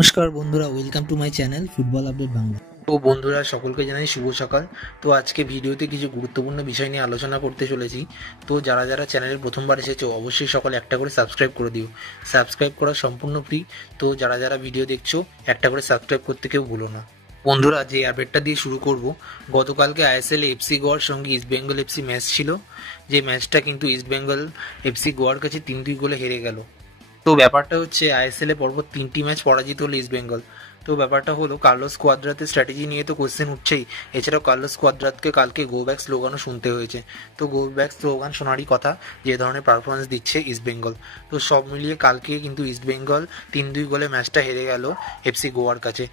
নমস্কার বন্ধুরা, welcome to my channel football update Bangla. তো বন্ধুরা, সকলকে জানাই শুভ সকাল। তো আজকে ভিডিওতে কিছু গুরুত্বপূর্ণ বিষয় নিয়ে আলোচনা করতে চলেছি। তো যারা যারা চ্যানেলে প্রথমবার এসেছো অবশ্যই সকালে একটা করে সাবস্ক্রাইব করে দিও। সাবস্ক্রাইব করা সম্পূর্ণ ফ্রি। তো যারা যারা ভিডিও দেখছো একটা করে সাবস্ক্রাইব করতে কেউ ভুলো না। বন্ধুরা, যে আপডেটটা দিয়ে শুরু করব, গতকালকে আইএসএল এফসি গোয়ার সঙ্গে ইস্টবেঙ্গল এফসি ম্যাচ ছিল। যে ম্যাচটা কিন্তু ইস্টবেঙ্গল এফসি গোয়ার কাছে 3-2 গোলে হেরে গেল। তো ব্যাপারটা হচ্ছে, আইএসএল এ পরপর 3টি ম্যাচ পরাজিত হলো ইস্টবেঙ্গল। তো ব্যাপারটা হলো, কার্লোস কোয়াদ্রাতের স্ট্র্যাটেজি নিয়ে তো কোশ্চেন উঠছেই। এছাড়াও কার্লোস কোয়াদ্রাতকে কালকে গো ব্যাক স্লোগানও শুনতে হয়েছে। তো গো ব্যাক স্লোগান শোনারই কথা, যে ধরনের পারফরমেন্স দিচ্ছে ইস্টবেঙ্গল। তো সব মিলিয়ে কালকে কিন্তু ইস্টবেঙ্গল 3-2 গোলে ম্যাচটা হেরে গেল এফসি গোয়ার কাছে।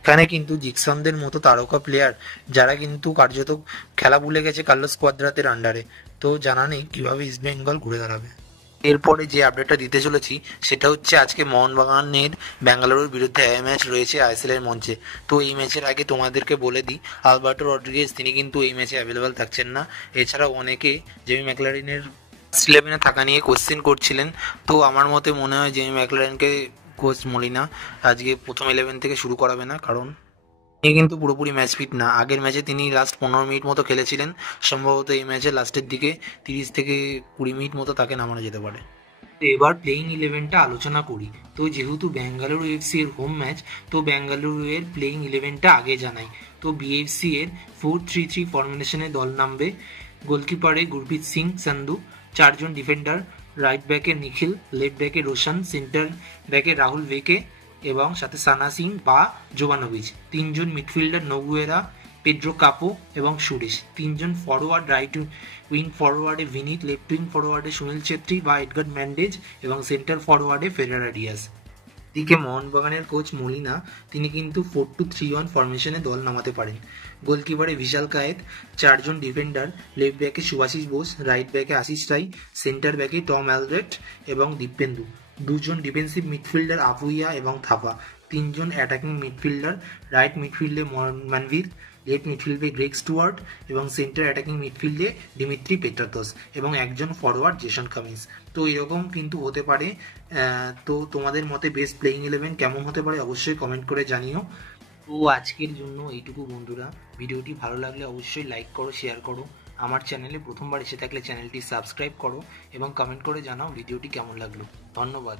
এখানে কিন্তু জিকসনদের মতো তারকা প্লেয়ার, যারা কিন্তু কার্যত খেলা ভুলে গেছে কার্লোস কোয়াদ্রাতের আন্ডারে। তো জানা নেই কিভাবে ইস্টবেঙ্গল ঘুরে দাঁড়াবে। এরপরে যে আপডেটটা দিতে চলেছি সেটা হচ্ছে, আজকে মোহনবাগানের ব্যাঙ্গালুরুর বিরুদ্ধে ম্যাচ রয়েছে আইএসএল এর মঞ্চে। তো এই ম্যাচের আগে তোমাদেরকে বলে দিই, আলবার্টো রড্রিগেজ তিনি কিন্তু এই ম্যাচে অ্যাভেলেবেল থাকছেন না। এছাড়াও অনেকে জেমি ম্যাকলারিনের 11-এ থাকা নিয়ে কোশ্চেন করছিলেন। তো আমার মতে মনে হয় জেমি ম্যাকলারিনকে কোচ মলিনা আজকে প্রথম 11 থেকে শুরু করাবে না, কারণ তিনি কিন্তু পুরোপুরি ম্যাচ ফিট না। আগের ম্যাচে তিনি লাস্ট 15 মিনিট মতো খেলেছিলেন। সম্ভবত এই ম্যাচে লাস্টের দিকে 30 থেকে 20 মিনিট মতো তাকে নামানো যেতে পারে। তো এবার প্লেইং 11টা আলোচনা করি। তো যেহেতু বেঙ্গালুরু এফসি এর হোম ম্যাচ, তো বেঙ্গালুরু এর প্লেইং 11টা আগে জানাই। তো বিএফসি এর 4-3-3 ফরমেশনে দল নামবে। গোলকিপারে গুরপ্রীত সিং সান্ধু, 4জন ডিফেন্ডার, রাইট ব্যাকে নিখিল, লেফট ব্যাকে রোশন, সেন্টার ব্যাকে রাহুল ভেকে এবং সাথে সানা সিং বা জোবানোভিচ, 3জন মিডফিল্ডার নগুয়েরা, পেড্রো কাপো এবং সুরেশ, 3জন ফরওয়ার্ড, রাইট উইং ফরওয়ার্ডে ভিনিত, লেফট উইং ফরওয়ার্ডে সুনীল ছেত্রী বা এডগার্ড ম্যান্ডেজ এবং সেন্টার ফরওয়ার্ডে ফেরারা ডিয়াস। দিকে মোহনবাগানের কোচ মলিনা তিনি কিন্তু 4-2-3-1 ফরমেশনে দল নামাতে পারেন। গোলকিপারে বিশাল কায়েত, 4জন ডিফেন্ডার, লেফট ব্যাকে সুভাশিস বোস, রাইট ব্যাকে আশিস রাই, সেন্টার ব্যাকে টম অ্যালড্রেট এবং দীপেন্দু, 2জন ডিফেন্সিভ মিডফিল্ডার আফুইয়া এবং থাপা, 3জন অ্যাটাকিং মিডফিল্ডার, রাইট মিডফিল্ডে মানভীর, লেফট মিডফিল্ডে গ্রেগ স্টুয়ার্ট এবং সেন্টার অ্যাটাকিং মিডফিল্ডে দিমিত্রি পেট্রাতস এবং একজন ফরওয়ার্ড জেসন কামিন্স। তো এরকম কিন্তু হতে পারে। তো তোমাদের মতে বেস্ট প্লেইং 11 কেমন হতে পারে অবশ্যই কমেন্ট করে জানিও। তো আজকের জন্য এইটুকু বন্ধুরা। ভিডিওটি ভালো লাগলে অবশ্যই লাইক করো, শেয়ার করো। আমার চ্যানেলে প্রথমবার এসে থাকলে চ্যানেলটি সাবস্ক্রাইব করো এবং কমেন্ট করে জানাও ভিডিওটি কেমন লাগলো। ধন্যবাদ।